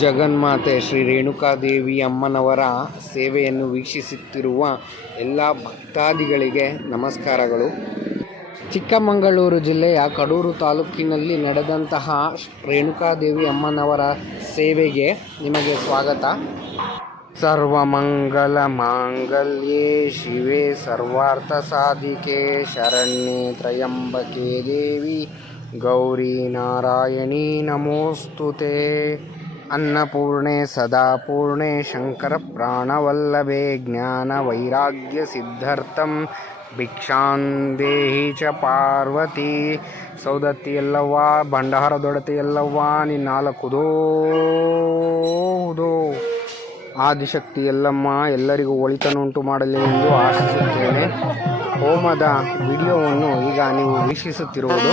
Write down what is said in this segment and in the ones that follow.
ಜಗನ್ಮಾತೆ ಶ್ರೀ ರೇಣುಕಾದೇವಿ ಅಮ್ಮನವರ ಸೇವೆಯನ್ನು ವೀಕ್ಷಿಸುತ್ತಿರುವ ಎಲ್ಲ ಭಕ್ತಾದಿಗಳಿಗೆ ನಮಸ್ಕಾರಗಳು. ಚಿಕ್ಕಮಗಳೂರು ಜಿಲ್ಲೆಯ ಕಡೂರು ತಾಲೂಕಿನಲ್ಲಿ ನಡೆದಂತಹ ರೇಣುಕಾದೇವಿ ಅಮ್ಮನವರ ಸೇವೆಗೆ ನಿಮಗೆ ಸ್ವಾಗತ. ಸರ್ವಮಂಗಲ ಮಾಂಗಲ್ಯೆ ಶಿವೆ ಸರ್ವಾರ್ಥ ಸಾಧಿಕೆ ಶರಣ್ಯೆ ತ್ರಯಂಬಕೆ ದೇವಿ ಗೌರಿ ನಾರಾಯಣಿ ನಮೋಸ್ತುತೆ. ಅನ್ನಪೂರ್ಣೆ ಸದಾಪೂರ್ಣೆ ಶಂಕರ ಪ್ರಾಣವಲ್ಲಭೆ ಜ್ಞಾನ ವೈರಾಗ್ಯ ಸಿದ್ಧಾರ್ಥಂ ಭಿಕ್ಷಾಂ ದೇಹಿ ಚ ಪಾರ್ವತಿ. ಸೌದತ್ತಿ ಎಲ್ಲವ್ವ ಭಂಡಾರದೊಡತಿ ಎಲ್ಲವ್ವ ನಿನ್ನಾಲಕುದೋ ಆದಿಶಕ್ತಿ ಎಲ್ಲಮ್ಮ ಎಲ್ಲರಿಗೂ ಒಳಿತನ್ನುಂಟು ಮಾಡಲಿ ಎಂದು ಆಶಿಸುತ್ತೇನೆ. ಹೋಮದ ವಿಡಿಯೋವನ್ನು ಈಗ ನೀವು ವೀಕ್ಷಿಸುತ್ತಿರುವುದು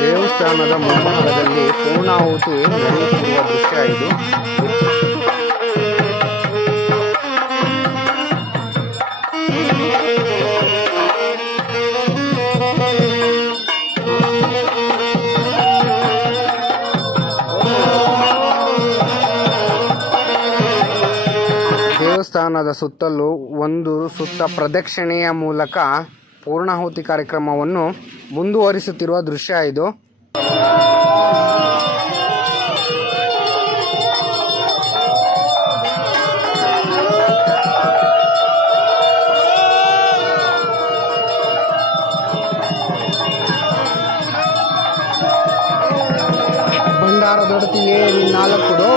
ದೇವಸ್ಥಾನದ ಮುಂಭಾಗದಲ್ಲಿ ಪೂರ್ಣಾಹುತಿ ನಡೆಯುತ್ತಿರುವ ದೃಶ್ಯ ಇದು. ದೇವಸ್ಥಾನದ ಸುತ್ತಲೂ ಒಂದು ಸುತ್ತ ಪ್ರದಕ್ಷಿಣೆಯ ಮೂಲಕ ಪೂರ್ಣಾಹುತಿ ಕಾರ್ಯಕ್ರಮವನ್ನು ಮುಂದುವರಿಸುತ್ತಿರುವ ದೃಶ್ಯ ಇದು. ಭಂಡಾರದೊಡತಿಯೇ ನಿನ್ನಾಲಕುದೋ.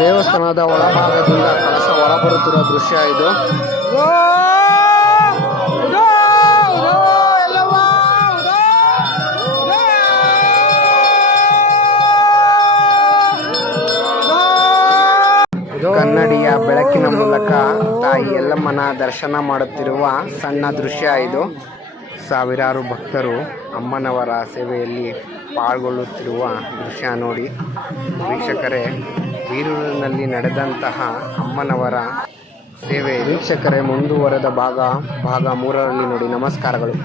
ದೇವಸ್ಥಾನದ ಒಳಭಾಗದಿಂದ ಕಳಸ ಹೊರಬರುತ್ತಿರುವ ದೃಶ್ಯ ಇದು. ಕನ್ನಡಿಯ ಬೆಳಕಿನ ಮೂಲಕ ತಾಯಿ ಎಲ್ಲಮ್ಮನ ದರ್ಶನ ಮಾಡುತ್ತಿರುವ ಸಣ್ಣ ದೃಶ್ಯ ಇದು. ಸಾವಿರಾರು ಭಕ್ತರು ಅಮ್ಮನವರ ಸೇವೆಯಲ್ಲಿ ಪಾಲ್ಗೊಳ್ಳುತ್ತಿರುವ ದೃಶ್ಯ ನೋಡಿ ವೀಕ್ಷಕರೇ. ಬೀರೂರಿನಲ್ಲಿ ನಡೆದಂತಹ ಅಮ್ಮನವರ ಸೇವೆ ವೀಕ್ಷಕರೇ ಮುಂದುವರೆದ ಭಾಗ 3ರಲ್ಲಿ ನೋಡಿ. ನಮಸ್ಕಾರಗಳು.